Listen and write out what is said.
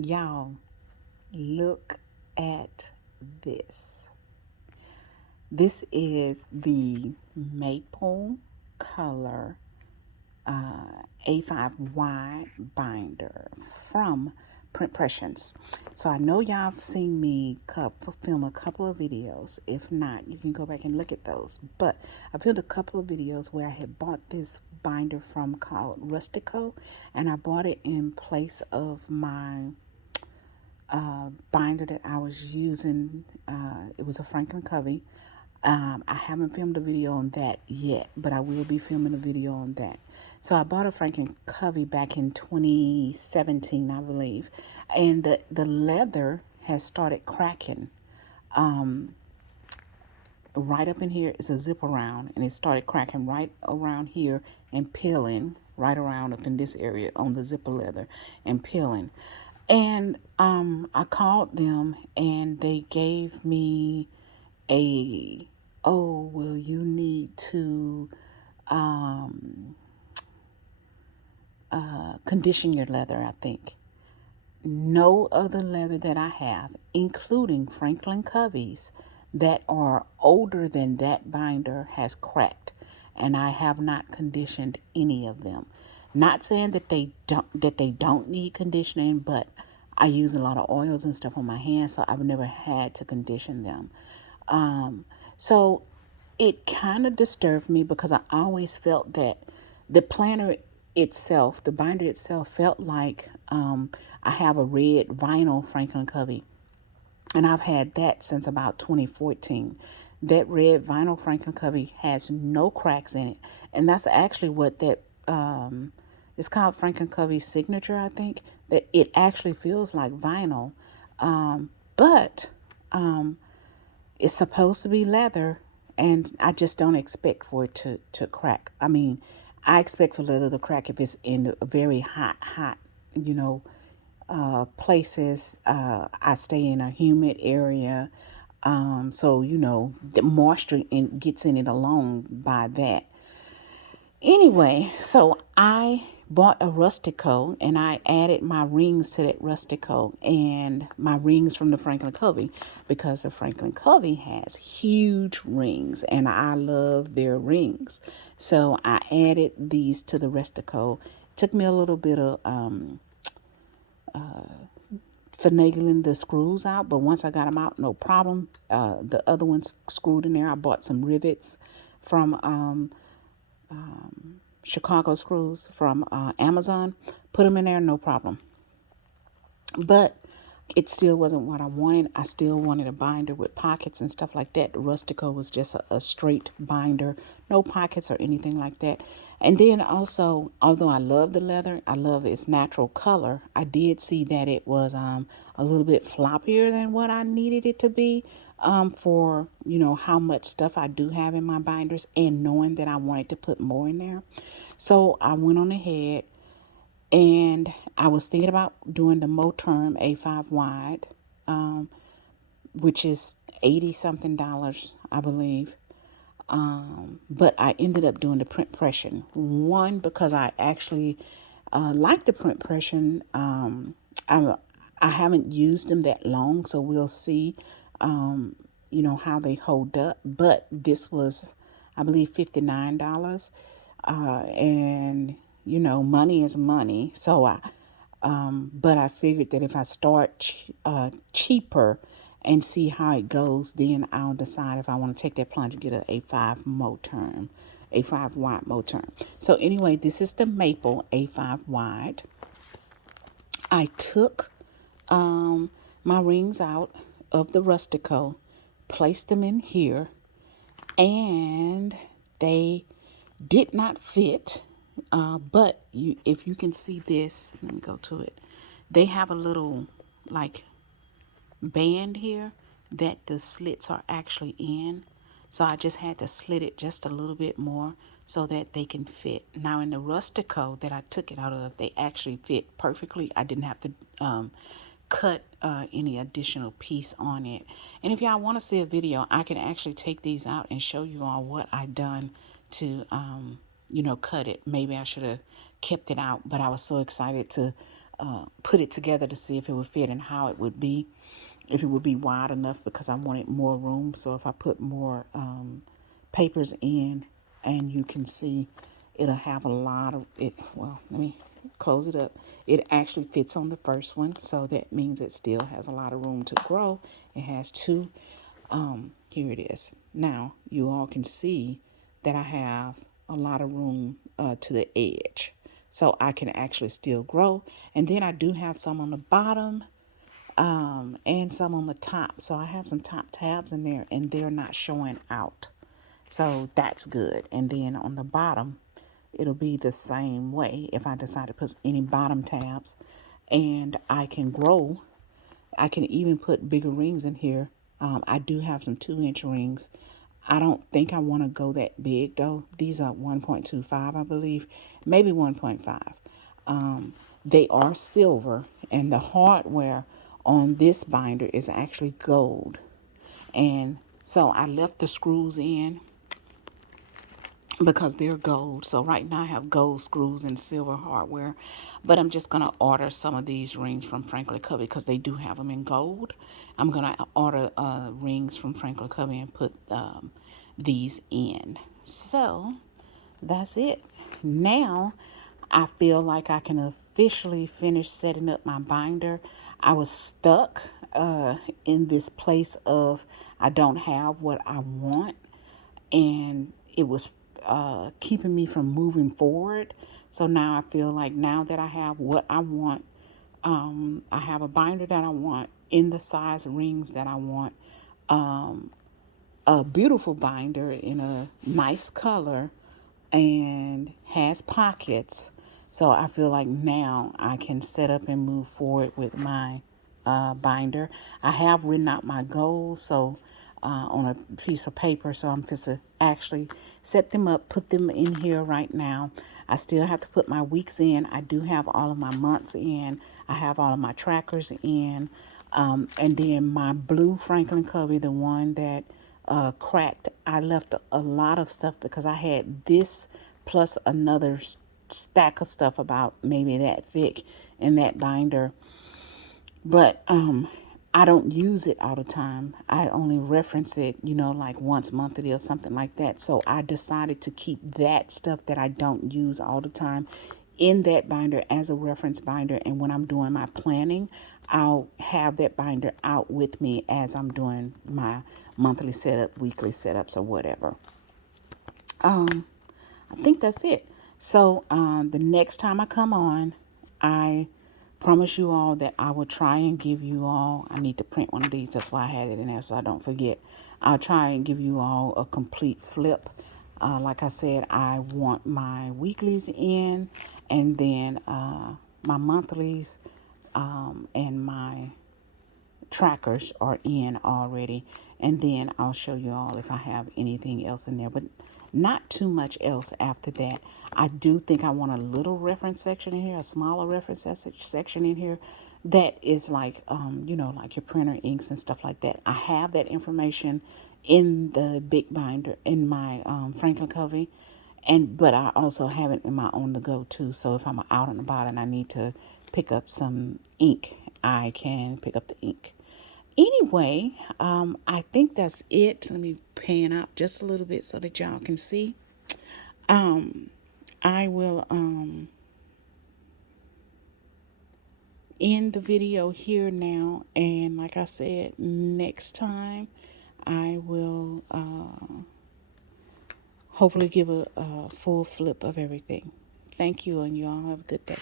Y'all, look at this. This is the maple color A5 wide binder from PrintPressions. So I know y'all have seen me film a couple of videos. If not, you can go back and look at those. But I filmed a couple of videos where I had bought this binder from called Rustico, and I bought it in place of my binder that I was using. It was a Franklin Covey. I haven't filmed a video on that yet, but I will be filming a video on that. So I bought a Franklin Covey back in 2017, I believe, and the leather has started cracking. Right up in here is a zip around, and it started cracking right around here and peeling right around up in this area on the zipper leather and peeling. And I called them, and they gave me well, you need to condition your leather, I think. No other leather that I have, including Franklin Covey's that are older than that binder, has cracked, and I have not conditioned any of them. Not saying that they don't need conditioning, but I use a lot of oils and stuff on my hands, so I've never had to condition them. So it kind of disturbed me because I always felt that the planner itself, the binder itself, felt like I have a red vinyl Franklin Covey, and I've had that since about 2014. That red vinyl Franklin Covey has no cracks in it, and that's actually what that it's called Franklin Covey Signature, I think. That it actually feels like vinyl, but it's supposed to be leather, and I just don't expect for it to crack. I mean, I expect for leather to crack if it's in very hot, you know, places. I stay in a humid area, so you know the moisture gets in it alone by that. Anyway, so I bought a Rustico, and I added my rings to that Rustico and my rings from the Franklin Covey, because the Franklin Covey has huge rings and I love their rings. So I added these to the Rustico. Took me a little bit of finagling the screws out, but once I got them out, no problem. The other ones screwed in there. I bought some rivets from Chicago screws from Amazon, put them in there, no problem. But it still wasn't what I wanted. I still wanted a binder with pockets and stuff like that. The Rustico was just a straight binder, no pockets or anything like that. And then also, although I love the leather, I love its natural color, I did see that it was a little bit floppier than what I needed it to be, for, you know, how much stuff I do have in my binders, and knowing that I wanted to put more in there. So I went on ahead, and I was thinking about doing the Moterm A5 wide, which is 80 something dollars, I believe. But I ended up doing the PrintPression one because I actually like the PrintPression. I haven't used them that long, so we'll see, you know, how they hold up. But this was, I believe, $59, and you know, money is money. So but I figured that if I start cheaper and see how it goes, then I'll decide if I want to take that plunge and get an A5 Moterm, A5 wide Moterm. So anyway, this is the maple A5 wide. I took my rings out of the Rustico, placed them in here, and they did not fit. But if you can see this, let me go to it. They have a little like band here that the slits are actually in. So I just had to slit it just a little bit more so that they can fit. Now in the Rustico that I took it out of, they actually fit perfectly. I didn't have to cut any additional piece on it. And if y'all want to see a video, I can actually take these out and show you all what I done to you know, cut it. Maybe I should have kept it out, but I was so excited to put it together to see if it would fit and how it would be, if it would be wide enough, because I wanted more room. So if I put more papers in, and you can see it'll have a lot of it. Well, let me close it up. It actually fits on the first one, so that means it still has a lot of room to grow. It has two. Here it is. Now you all can see that I have a lot of room to the edge, so I can actually still grow. And then I do have some on the bottom and some on the top. So I have some top tabs in there, and they're not showing out. So that's good. And then on the bottom, it'll be the same way if I decide to put any bottom tabs. And I can grow. I can even put bigger rings in here. I do have some 2-inch rings. I don't think I want to go that big though. These are 1.25, I believe, maybe 1.5. They are silver, and the hardware on this binder is actually gold. And so I left the screws in because they're gold. So right now I have gold screws and silver hardware, but I'm just going to order some of these rings from Franklin Covey because they do have them in gold. I'm going to order rings from Franklin Covey and put these in. So that's it. Now I feel like I can officially finish setting up my binder. I was stuck in this place of I don't have what I want, and it was keeping me from moving forward. So now I feel like now that I have what I want, I have a binder that I want in the size rings that I want, a beautiful binder in a nice color and has pockets. So I feel like now I can set up and move forward with my binder. I have written out my goals on a piece of paper, so I'm just to actually set them up, put them in here right now. I still have to put my weeks in. I do have all of my months in. I have all of my trackers in. And then my blue Franklin Covey, the one that cracked, I left a lot of stuff because I had this plus another stack of stuff about maybe that thick in that binder. But I don't use it all the time. I only reference it, like once monthly or something like that. So I decided to keep that stuff that I don't use all the time in that binder as a reference binder. And when I'm doing my planning, I'll have that binder out with me as I'm doing my monthly setup, weekly setups, or whatever. I think that's it. So the next time I come on, I promise you all that I will try and give you all, I need to print one of these, that's why I had it in there so I don't forget. I'll try and give you all a complete flip. Like I said, I want my weeklies in, and then my monthlies and my trackers are in already, and then I'll show you all if I have anything else in there, but not too much else after that. I do think I want a little reference section in here, a smaller reference section in here that is like like your printer inks and stuff like that. I have that information in the big binder in my Franklin Covey, but I also have it in my on the go too. So if I'm out and about and I need to pick up some ink, I can pick up the ink. Anyway, I think that's it. Let me pan out just a little bit so that y'all can see. I will end the video here now, and like I said, next time I will hopefully give a full flip of everything. Thank you, and y'all have a good day.